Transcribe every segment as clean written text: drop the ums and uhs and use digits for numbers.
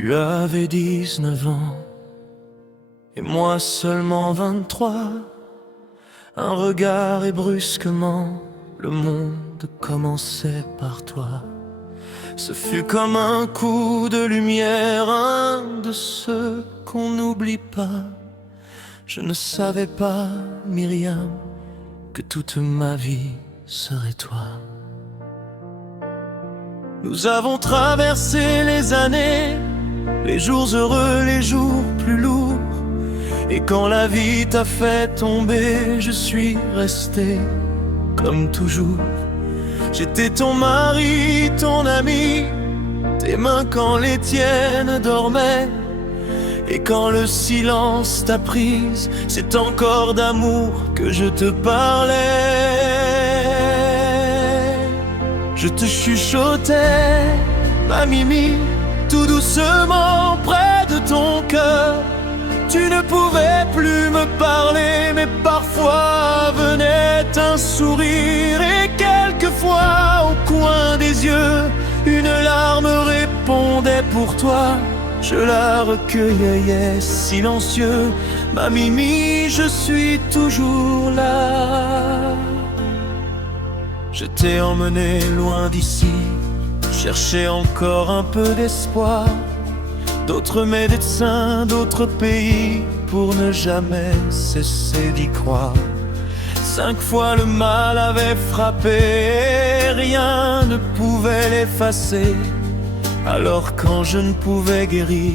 Tu avais 19 ans et moi seulement 23. Un regard et brusquement le monde commençait par toi. Ce fut comme un coup de lumière, un de ceux qu'on n'oublie pas. Je ne savais pas, Myriam, que toute ma vie serait toi. Nous avons traversé les années, les jours heureux, les jours plus lourds. Et quand la vie t'a fait tomber, je suis resté comme toujours. J'étais ton mari, ton ami, tes mains quand les tiennes dormaient. Et quand le silence t'a prise, c'est encore d'amour que je te parlais. Je te chuchotais, ma Mimi, tout doucement près de ton cœur. Tu ne pouvais plus me parler, mais parfois venait un sourire. Et quelquefois, au coin des yeux, une larme répondait pour toi. Je la recueillais silencieux. Ma Mimi, je suis toujours là. Je t'ai emmené loin d'ici, chercher encore un peu d'espoir. D'autres médecins, d'autres pays, pour ne jamais cesser d'y croire. 5 fois le mal avait frappé, et rien ne pouvait l'effacer. Alors quand je ne pouvais guérir,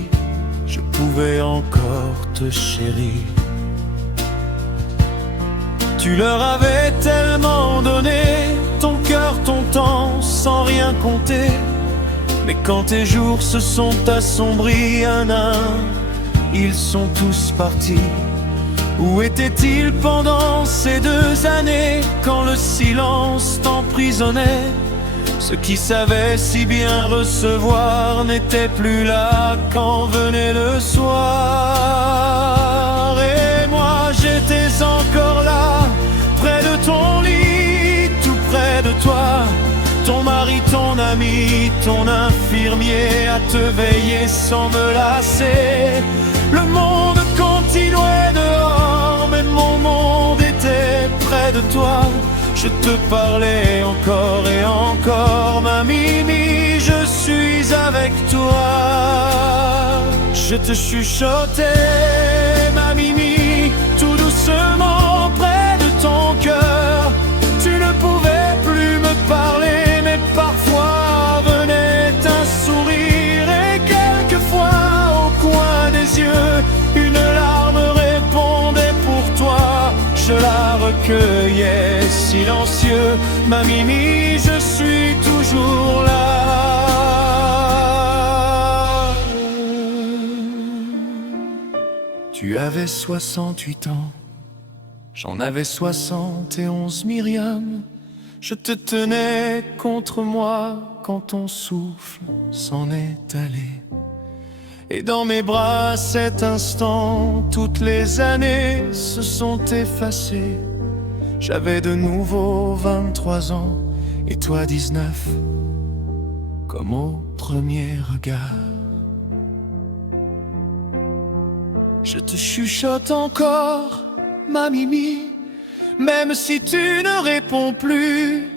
je pouvais encore te chérir. Tu leur avais tellement donné, ton cœur, ton temps, sans rien compter. Mais quand tes jours se sont assombris un à un, ils sont tous partis. Où étaient-ils pendant ces 2 années, quand le silence t'emprisonnait? Ceux qui savaient si bien recevoir n'étaient plus là quand venait le soir. Et moi j'étais encore là, près de ton lit, tout près de toi. Ton mari, ton ami, ton infirmier, à te veiller sans me lasser. Le monde continuait dehors, mais mon monde était près de toi. Je te parlais encore et encore, ma Mimi, je suis avec toi. Je te chuchotais, ma Mimi, tout doucement près de ton cœur. Tu ne pouvais plus me parler, mais parfois venait un sourire. Et quelquefois, au coin des yeux, une larme répondait pour toi. Je la recueillais silencieux, ma Mimi, je suis toujours là. Tu avais 68 ans, j'en avais 71, Myriam. Je te tenais contre moi quand ton souffle s'en est allé. Et dans mes bras, cet instant, toutes les années se sont effacées. J'avais de nouveau 23 ans et toi 19, comme au premier regard. Je te chuchote encore, ma Mimi, même si tu ne réponds plus.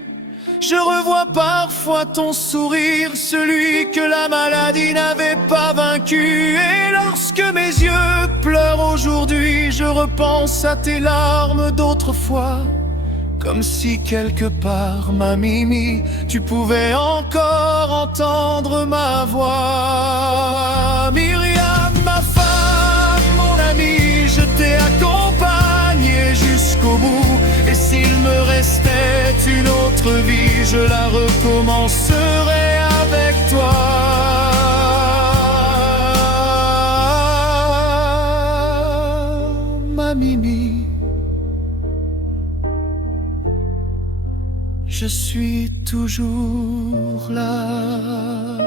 Je revois parfois ton sourire, celui que la maladie n'avait pas vaincu. Et lorsque mes yeux pleurent aujourd'hui, je repense à tes larmes d'autrefois. Comme si quelque part, ma Mimi, tu pouvais encore entendre ma voix. Myriam, ma femme, mon amie, je t'ai accompagnée jusqu'au bout. Et s'il me restait une autre vie, je la recommencerai avec toi. Ma Mimi, je suis toujours là.